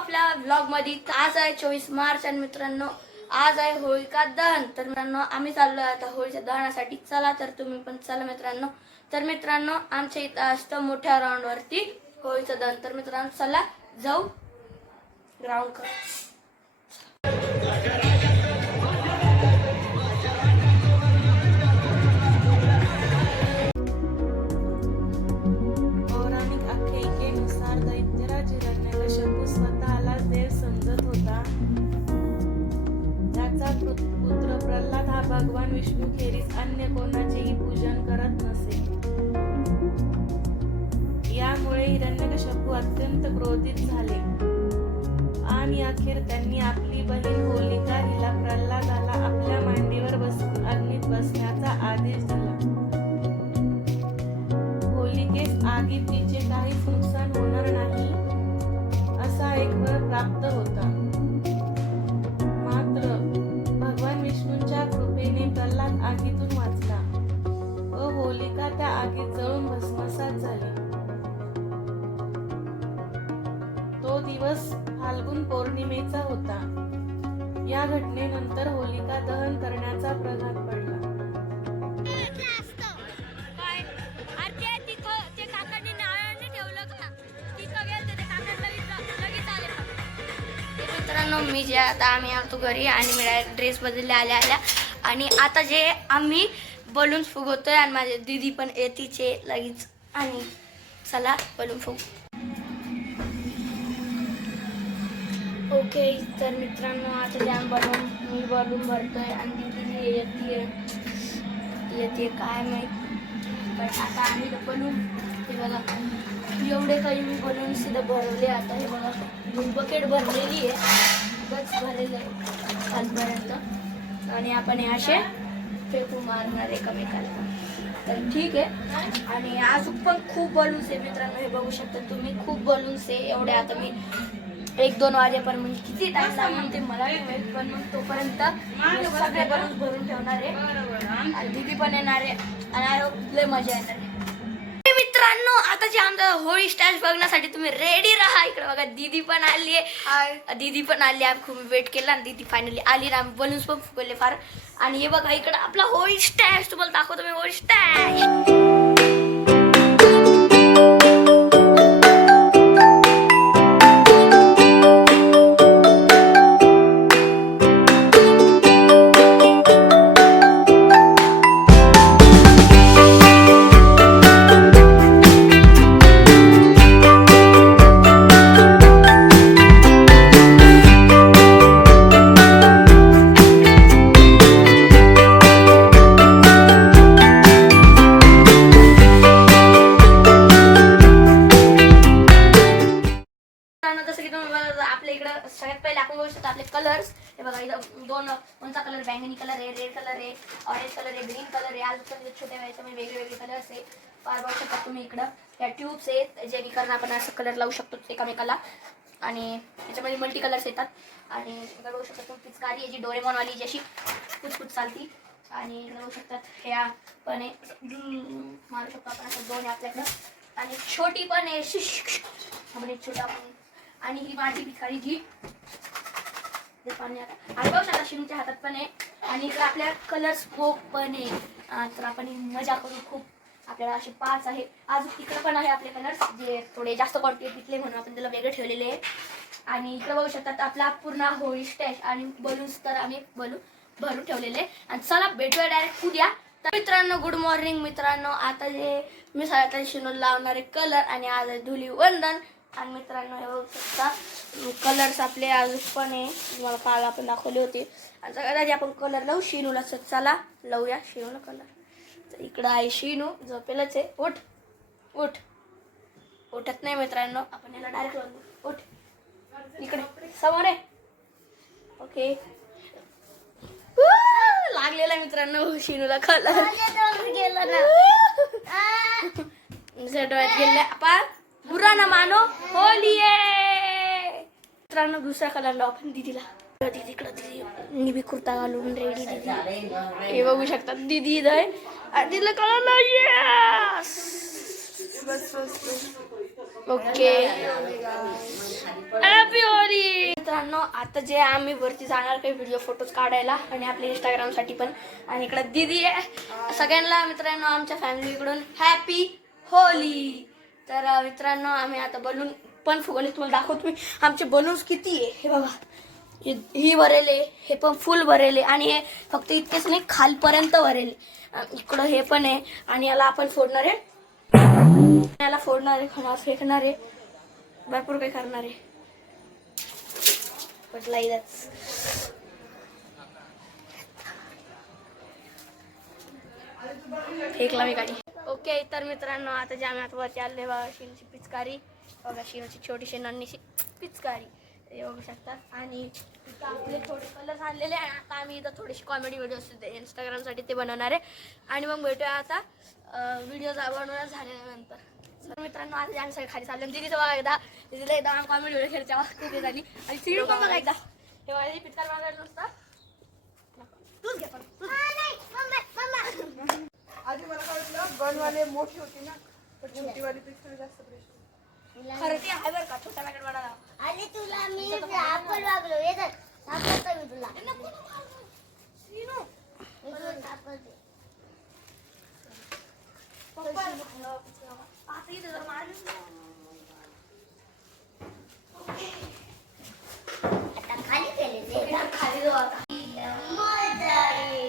आपल्या व्लॉग मध्ये। आज आहे 24 मार्च आणि मित्रांनो आज आहे होळिका दहन। तर मित्रांनो आम्ही चाललो आता होळीच्या दहनासाठी। चला तर तुम्ही पण चला मित्रांनो। तर मित्रांनो आमच्या इथं असतं मोठ्या ग्राउंड वरती होळीचं दहन। तर मित्रांनो चला जाऊ ग्राउंड कर। पौराणिक आख्यायिकेनुसार दैत्यराज हिरण्यकश्यपू स्वतःला देव समजत होता। त्याचा पुत्र प्रल्हाद हा भगवान विष्णूखेरीज अन्य कोणाचेही पूजन करत नसे। यामुळे हिरण्यकश्यपू अत्यंत क्रोधित झाले आणि अखेर त्यांनी आपली बहीण होलिका हिला प्रल्हादाला आपल्या मांडीवर बसवून अग्नीत बसण्याचा आदेश दिला। होलिकेस आगीत तिचे काहीच नुकसान होणार नाही असा एक वर प्राप्त होता। मात्र भगवान विष्णूंच्या कृपेने प्रल्हाद आगीतून वाचला व होलिका त्या आगीत जळून भस्मसात झाली। तो दिवस फाल्गुन पौर्णिमेचा होता। या घटनेनंतर होलिका दहन करण्याचा प्रघात पडला। मित्रांनो मी जे आता आम्ही आलो घरी आणि मी ड्रेस बदलले आल्या आणि आता जे आम्ही बलून फुगवतोय आणि माझे दीदी पण येतीचे लगेच आणि चला बलून फुगू। ओके तर मित्रांनो आता जे मी बलून भरतोय आणि दीदी येते काय माहित। पण आता आम्ही बलून हे बघा एवढे काही मी बलून सुद्धा भरवले। आता हे बघा बकेट भरलेली आहे बस भरलेलं आहे खालपर्यंत आणि आपण हे असे फेकून मारणार एकमेकाला। तर ठीक आहे आणि अजून पण खूप बलून्स आहे मित्रांनो हे बघू शकता तुम्ही खूप बलून्स आहे एवढे। आता मी 1-2 वाजेपर्यंत म्हणजे किती टाइम लागेल ते मला नाही माहित पण मग तोपर्यंत सगळे बलून्स भरून ठेवणार आहे आणि दीदी पण येणार आहे आणि लय मजा येणार आहे। मित्रांनो आता जे आमचं होळी स्टाईल बघण्यासाठी तुम्ही रेडी राहा। इकडे बघा दीदी पण आली आहे। दीदी पण आली आहे खूप वेट केला आणि दीदी फायनली आली ना बलून्स पण फुगवले फार। आणि हे बघा इकडे आपला होळी स्टाईल तुम्हाला दाखवतो मी होळी स्टाईल। आपल्या इकडं सगळ्यात पहिले आपण बघू शकतो आपले कलर्स। हे बघा इथं कोणता कलर बैंगनी कलर आहे, रेड कलर आहे, ऑरेंज कलर आहे, ग्रीन कलर आहे। आज पण छोट्या व्हायच्यामध्ये वेगवेगळे कलर्स आहे फार बघू शकता तुम्ही इकडं। या ट्यूब्स आहेत जे कारण आपण असं कलर लावू शकतो एकामेकाला आणि त्याच्यामध्ये मल्टी कलर्स येतात। आणि इकडे बघू शकता तुम्ही पिचकारी आहे जी डोरेमॉनवाली जशी कुचकुच चालती। आणि इकडे बघू शकतात ह्या पण आहे मारू शकतो आपण असं 2 आहे आपल्याकडं आणि छोटी पण आहे आपण एक छोटा पण आणि ही माझी पिचकारी जी पाणी आणि बघू शकता शिमच्या हातात पण आहे आणि इकडे आपल्या कलर स्पोक पण आहे। तर आपण मजा करू खूप आपल्याला असे 5 आहे। आज इकडे पण आहे आपले कलर्स जे थोडे जास्त क्वांटिटी पिकले म्हणून आपण त्याला वेगळे ठेवलेले आहे। आणि इकडे बघू शकतात आपला पूर्ण होळी स्टेज आणि बलून्स तर आम्ही भरून ठेवलेले आणि चला भेटूया डायरेक्ट उद्या। तर मित्रांनो गुड मॉर्निंग मित्रांनो। आता जे मी सगळ्यात शिनूला लावणारे कलर आणि आज आहे धुलीवंदन आणि मित्रांनो हे बघू शकता कलर्स आपले अजून पण आहे तुम्हाला काल आपण दाखवले होते आणि सगळ्यात आधी आपण कलर लावू शिनूला। चला लावूया शिनूला कलर। तर इकडं आहे शिनू झोपेलच आहे उठ उठ उठत नाही मित्रांनो आपण याला डायरेक्ट लावू उठ इकडे समोर आहे। ओके लागलेला मित्रांनो शिनूला कलर गेला ना डोळ्यात गेला आपण बुरा ना मानो होली आहे मित्रांनो। दुसरा कलर लावू आपण दीदीला। दीदीकडे दीदी निबी कुर्ता घालून रेडी दीदी हे बघू शकता दीदी इथं आहे आणि तिला कलर लावूया। Okay happy Holy. मित्रांनो, आता जे आम्ही वरती जाणार काही व्हिडिओ फोटोज काढायला आणि आपल्या इंस्टाग्रामसाठी पण. आणि इकडे दीदी आहे. सगळ्यांना मित्रांनो आमच्या फॅमिलीकडून हॅपी होली. तर मित्रांनो आम्ही आता बलून पण फुगवले, तुम्हाला दाखवतो मी. आमचे बलून्स किती आहे हे बघा. ही भरेले, हे पण फुल भरेले आणि हे फक्त इतकेच नाही खालपर्यंत भरेले. इकडं हे पण आहे आणि याला आपण फोडणार आहे, याला फोडणार आहे, खाणार फेकणार आहे, भरपूर काही करणार आहे. But like that's फेकला मी गाडी. ओके तर मित्रांनो आता जे आम्ही आता वरती आले बघा, शिनची पिचकारी बघा, शिनची छोटीशी नन्हीशी पिचकारी हे बघू शकता. आणि इथं आपले थोडे कलर्स आणलेले आहे. आता आम्ही इथं थोडीशी कॉमेडी व्हिडिओज इंस्टाग्रामसाठी ते बनवणार आहे आणि मग भेटूया आता व्हिडिओ बनवणार झाल्यानंतर. तर मित्रांनो आता आम्ही सगळे खाली चाललो. दिदीचं बघा एकदा, दिदीला एकदा आम्ही कॉमेडी व्हिडिओ खेळच्या तिथे झाली आणि सीडी पण बघा एकदा. हे बघा पिचकार मागायला नुसता तूच घे पण आधी मला काय वाटलं गनवाले मोठी होती ना, पण छोटीवाली पेक्षा जास्त प्रेशर. खरं ते आहे बरं का, छोटा पॅकेट वाढायला. आणि तुला मी आपण वागलो हे तर सापडतो मी तुला. मी तुला सापडते. आता इथे जर मारली आता खाली केले ते खाली जाऊ आता. मजा आहे.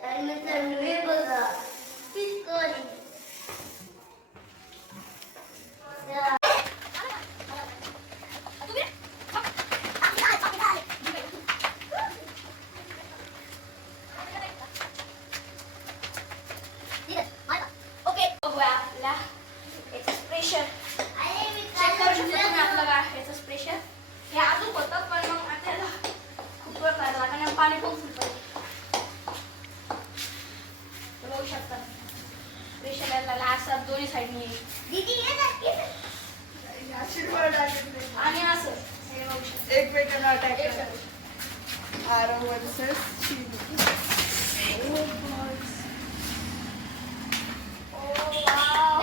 तर मित्रांनो हे बघा पिचकारी. ओके बघूया आपल्या याचं प्रेशर अरे चेक करू शकतो तुम्ही आपलं काय याचं प्रेशर. हे अजून होतं पण मग आता याला खूप वेळ करायला लागला आणि पाणी पण फुल पाहिजे. बघू शकता प्रेशर यायला लागला असं दोन्ही साईडनी दीदी ये ना ये ना. आणि असं हे बघू शकता. एकमेकांना अटॅक करतात. Aarav versus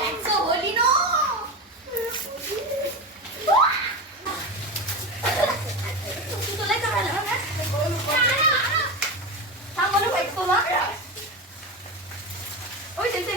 That's so holy, no! तू तुला करायला ना थांब मला वाईट तुला ओय त्यांचे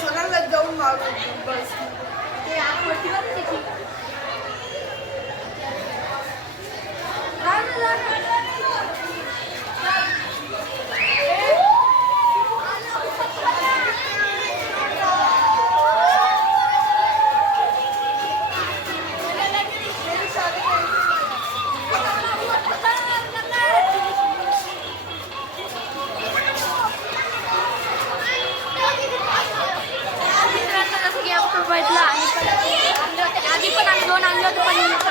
सोनाला जाऊन मारू बस ते आतवरती बघ त्याची. मित्रांनो जसं की आपण बघितलं आणि आणलं होतं आधी पण आम्ही 2 आणलं होतं पण